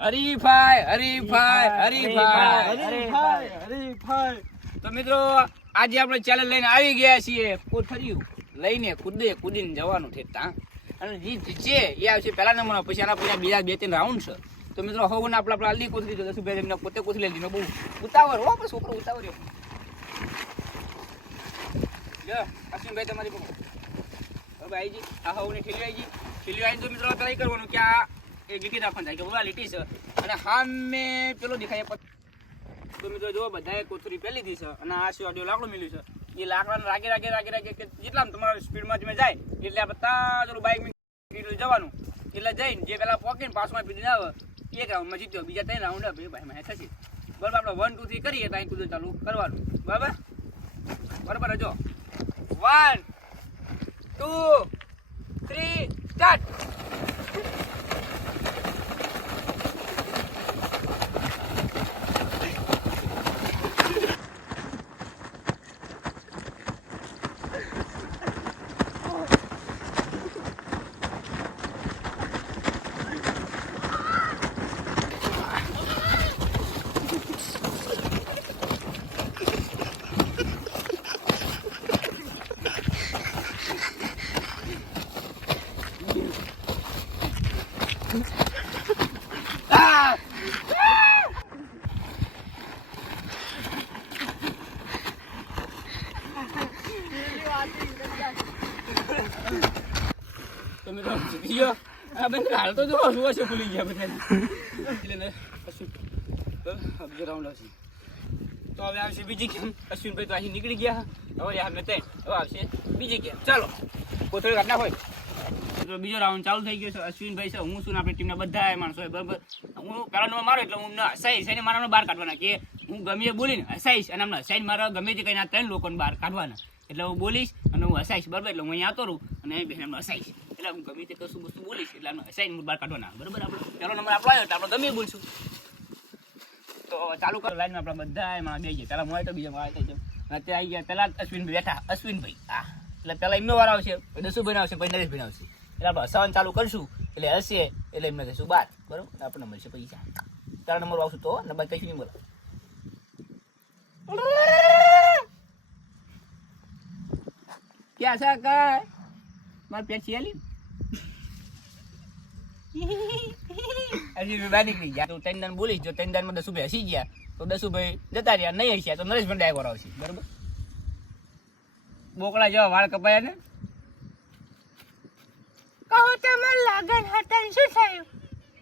હરીફાઈ હરીફાઈ હરીફાઈ હરીફાઈ. હરીફાઈ તો મિત્રો આજે આપણે ચેલેન્જ લઈને આવી ગયા છીએ. કોઠરિયું લઈને કૂદે કૂદીને જવાનું છે ત્યાં. અને જે જીતશે એ આવશે પહેલા નંબર પછી આના પછી બીજા બે ત્રણ રાઉન્ડ છે. તો મિત્રો હવે આપણે આપણે અલી કોથળી દીધો દસું ભાઈ એમને પોતે કોથળી લીધી. બહુ ઉતાવળ હો પણ છોકરો ઉતાવળ લ્યો અશ્વિનભાઈ તમારી પકડો. હવે આઈજી આ હવની ઠેલી આઈજી ઠેલી આવીને તો મિત્રો પહેલાં કરવાનું કે આ એ લીટી નાખવાનું થાય કે બબા લીટી છે. અને હામે પેલો દેખાય તો મિત્રો જો બધાએ કોથરી પહેલી દી છે અને આ શું લાકડું મળ્યું છે. એ લાકડાને રાગે રાગે રાગે રાગે કે જેટલા તમારા સ્પીડમાં તમે જાય, એટલે આ બધા ચાલુ બાઇક જવાનું. એટલે જઈને જે પેલા પોકીને પાસમાં પીડીને આવે, એક રાઉન્ડમાં જીત્યો, બીજા ત્રણ રાઉન્ડ બે ભાઈ માં થશે. બરાબર, આપણે વન ટુ થ્રી કરીએ ત્યાં કુદરત ચાલુ કરવાનું. બરાબર? બરાબર જો વન ટુ થ્રી સ્ટાર્ટ તો મિત્રો જીતી ગયો આ બંને હાલ તો જો શું છે ભૂલી ગયા બધા. એટલે અશ્વિન અબજો રાઉન્ડ આવશે. તો હવે આવશે બીજી ગેમ અશ્વિનભાઈ તો અહીં નીકળી ગયા. હવે યાર મેં હવે આવશે બીજી ગેમ ચાલો કોથળી કાઢના હોય? તો બીજો રાઉન્ડ ચાલુ થઈ ગયો છે. અશ્વિનભાઈ છે, હું છું આપણી ટીમના બધા માણસો હોય બરાબર? હું પેલા નંબર મારો એટલે હું એમને હસાઈશ અને મારા બહાર કાઢવાના. કે હું ગમે બોલીને હસાઈશ અને અમને હસાઈને મારા ગમે તે કઈ ત્રણ લોકોને બહાર કાઢવાના. એટલે હું બોલીશ અને હું હસાઈશ બરાબર? એટલે હું અહીંયા આવતો રહું અને એમને હસાઈશ એટલે હું ગમે તે કશું વસ્તુ બોલીશ, એટલે એમને હસાઈને બહાર કાઢવાના બરાબર આપણે? પહેલો નંબર આપણો આવ્યો એટલે આપણે ગમે બોલશું. તો ચાલુ કરો, લાઈનમાં આપણા બધા એમાં બે ગયા. પહેલા મોય તો બીજા માં થઈ અત્યારે આવી ગયા પહેલા અશ્વિનભાઈ બેઠા. અશ્વિનભાઈ, હા. એટલે પહેલા એમનો વાર આવશે દસુભાઈ આવશે, પછી નરેશભાઈ આવશે. એટલે આપણે હસાવાનું ચાલુ કરશું, એટલે હશે, એટલે એમને કહીશું બાર. બરોબર? આપણને મળશે પૈસા. તારા નંબર આવશું તો, નંબર કહીશું નહીં બોલો ક્યાં છે કાય મારે પેટ છે લી હજી બહાર નીકળી ગયા. તો ત્રણ દાન બોલીશ જો ત્રણ દાનમાં દસુભાઈ હસી ગયા તો દસુભાઈ જતા રહ્યા. નહીં હસ્યા તો નરેશભાઈ ડાયવર આવશે. બરોબર? બોકડા જેવા વાળ કપાયા ને? કહો તમારે લાગન હતા શું થયું?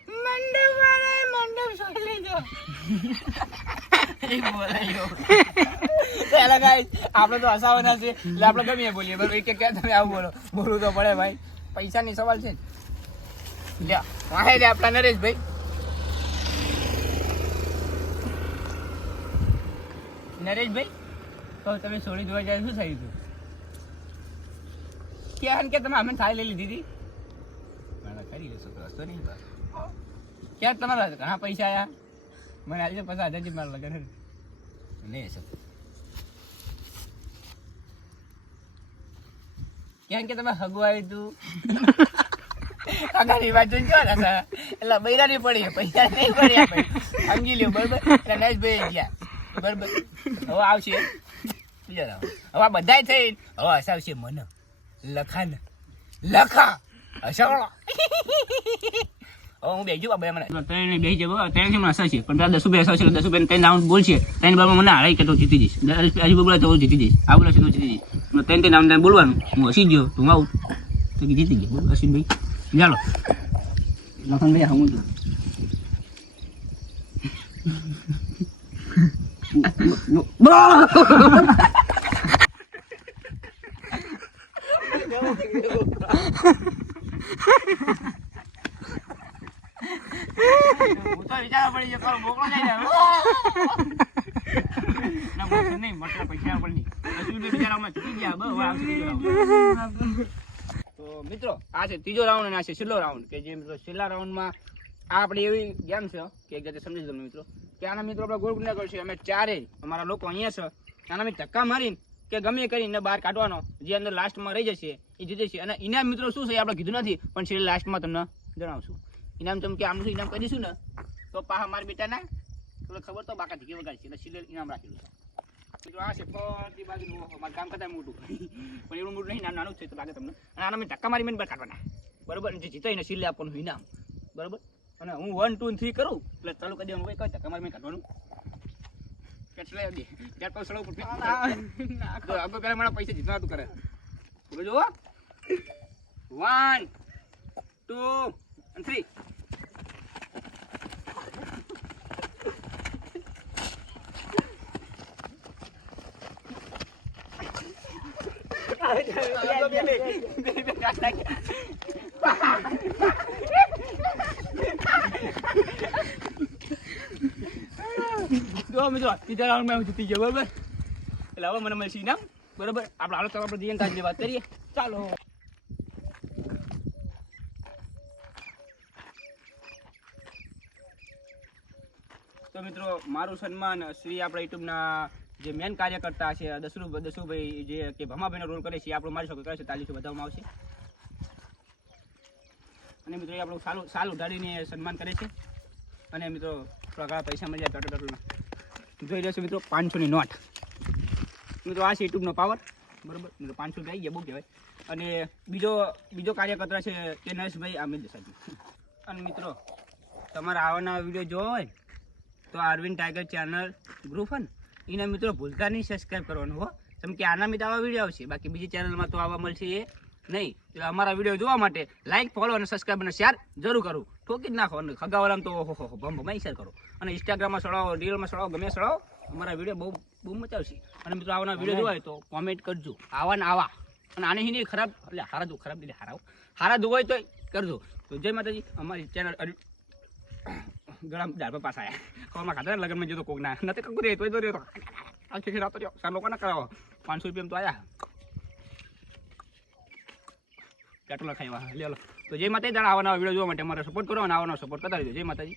મંડપ વાળાએ મંડપ છોડી લીધો. આપણે તો હસાવાના છે એટલે આપણે ગમે બોલીએ. બરોબર? એક કે તમે આવું બોલો. બોલવું તો પડે ભાઈ. પૈસાની સવાલ છે ને. લ્યા વાહે રે આપણા નરેશભાઈ. નરેશભાઈ તો તમે સોડી જોવા જાય શું થયું હતું? ક્યાં કે તમે અમે થાળી લઈ લીધી હતી? મારા કરી લેશો રસ્તો નહીં ક્યાં તમારા ઘણા પૈસા આયા? મને આજે પચાસ હજાર મારા લગન નહીં સર ક્યાં કે તમે હગવાયું તું આગળ વાત જોઈને કેવા ને એટલે બૈરાની પડી પૈસા નહીં પડ્યા સમજી લ્યો બરોબર? નરેશભાઈ ગયા. બરોબર. હવે આવશે. બીજા હવે બધા થઈ હવે હસાવશે મને. લખા. ને લખા હસાવડો હું બેસી બાબા મને ત્રણ બેસી જાવ ત્રણથી મને હસાવશે? પણ પેલા દસ બે હસાવશે, દસુ બેન ત્રણ રાઉન્ડ બોલશે. ત્રણ બાબા મને હારાઈ કે તો જીતી જઈશ. હજી બોલા તો જીતી જઈશ. આ બોલા તો જીતી જઈશ. ત્રણ ત્રણ રાઉન્ડ બોલવાનું. હું હસી ગયો, તું આવું તો જીતી ગયો. બોલ અશ્વિનભાઈ ચાલો. લખનભાઈ હું છું હું તો વિચારવા પડી ગયો તારો મોકલો જાય ને હવે. ના મળશે નહીં મતલબ પૈસા પણ નહીં અશ્વિનભાઈ બિચારામાં ચૂકી ગયા બહુ હવે આવશે ત્રીજો round. તો મિત્રો, આ છે ત્રીજો રાઉન્ડ અને આ છે છેલ્લો રાઉન્ડ કે જે મિત્રો છેલ્લા રાઉન્ડમાં આ આપણી એવી ગેમ છે કે એક જાતે સમજી તમને મિત્રો, કે આના મિત્રો આપણે ગોળ ગુંડા કરશું. અમે ચારે અમારા લોકો અહીંયા છે. આના અમે ધક્કા મારીને કે ગમે કરીને બહાર કાઢવાનો, જે અંદર લાસ્ટમાં રહી જશે, એ જીતે છે. અને ઇનામ મિત્રો શું છે આપણે કીધું નથી, પણ છેલ્લે લાસ્ટમાં તમને જણાવશું. ઇનામ તમે કે આમનું ઇનામ કરીશું ને, તો પાહા મારા બેટાના તમને ખબર તો બાકા ઢીકી વગાડશે. એટલે સિલેલ ઇનામ રાખેલું છે. મિત્રો, આ છે ફરતી બાજુ મારું કામ કરતા મોટું. પણ એવું મોટું નહીં, નાનું જ છે તો લાગે તમને. અને આના મેં ધક્કા મારી મેં કાઢવાના. બરોબર? જે જીતે એને સીલે આપવાનું ઇનામ. બરોબર? અને હું વન ટુ થ્રી કરું એટલે ચાલુ કરી દેવાનું કોઈ કે મારી મેં કાઢવાનું કેટલે દે ત્યાર પાંચ સડક ઉપર આગળ પેલા મારા પૈસા જીતવા તું કરે જો વન ટુ થ્રી મિત્રો ત્રીજા રાઉન્ડમાં હું જીતી ગયો, બરાબર? એટલે હવે મને મળશે ઇનામ, બરાબર? આપણે હાલો ચાલો આપણે જઈએ વાત કરીએ. ચાલો. તો મિત્રો, મારું સન્માન શ્રી આપણા યુટ્યુબના જે મેન કાર્યકર્તા છે, દસરુ, દસુભાઈ જે કે ભમાભાઈનો રોલ કરે છે, એ આપણું મારી શકો કરે છે તાલીસો બતાવવામાં આવશે? અને મિત્રો, એ આપણું સારું સાલ ઉધાડીને સન્માન કરે છે. અને મિત્રો, થોડા પૈસા મળી જાય ટોટલ. જોઈ લેશો મિત્રો, પાંચસોની નોટ. મિત્રો, આ છે યુટ્યુબનો પાવર બરોબર? મિત્રો, પાંચસો રૂપિયા આવી ગયા, બહુ કહેવાય. અને બીજો બીજો કાર્યકર્તા છે તે નરેશભાઈ અમિત દેસાઈ અને મિત્રો, તમારે આવાના વીડિયો જોવા હોય તો અરવિંદ ટાઈગર ચેનલ ગ્રુપ હોય એને મિત્રો ભૂલતા નહીં સબસ્ક્રાઈબ કરવાનું, હો. કેમ કે આના મિત આવા વીડિયો આવશે. બાકી બીજી ચેનલમાં તો આવા મળશે એ નહીં. એટલે અમારા વીડિયો જોવા માટે લાઇક ફોલો અને સબસ્ક્રાઈબ અને શેર જરૂર કરું. ઠોકી જ નાખો અને ખગાવાલામ તો ઓહો હો ભમ ભમાઈ શેર કરો. અને ઇન્સ્ટાગ્રામમાં સળાવો રીલમાં સળાવો ગમે સળાવો અમારા વીડિયો બહુ બહુ મચાવશે અને મિત્રો આવાના વીડિયો જોવા હોય તો કોમેન્ટ કરજો. આવા ને આવા. અને આને નહીં ખરાબ એટલે હારા જો ખરાબ એટલે હારા હારા જો હોય તો કરજો. તો જય માતાજી અમારી ચેનલ ગળા દાળ પાસ આવ્યા ખવામાં ખાતા લગ્નમાં જતો કોક ના નથી કકું રે તો રે તો. આખી ખીરા તો સાર લોકો ના કરાવો? પાંચસો રૂપિયા તો આયા. પેટ્રોલ ખાઈ લે લો તો જય માતાજી દાડા આવવાના વીડિયો જોવા માટે અમારે સપોર્ટ કરો અને આવવાનો સપોર્ટ કરતા રહેજો. જય માતાજી.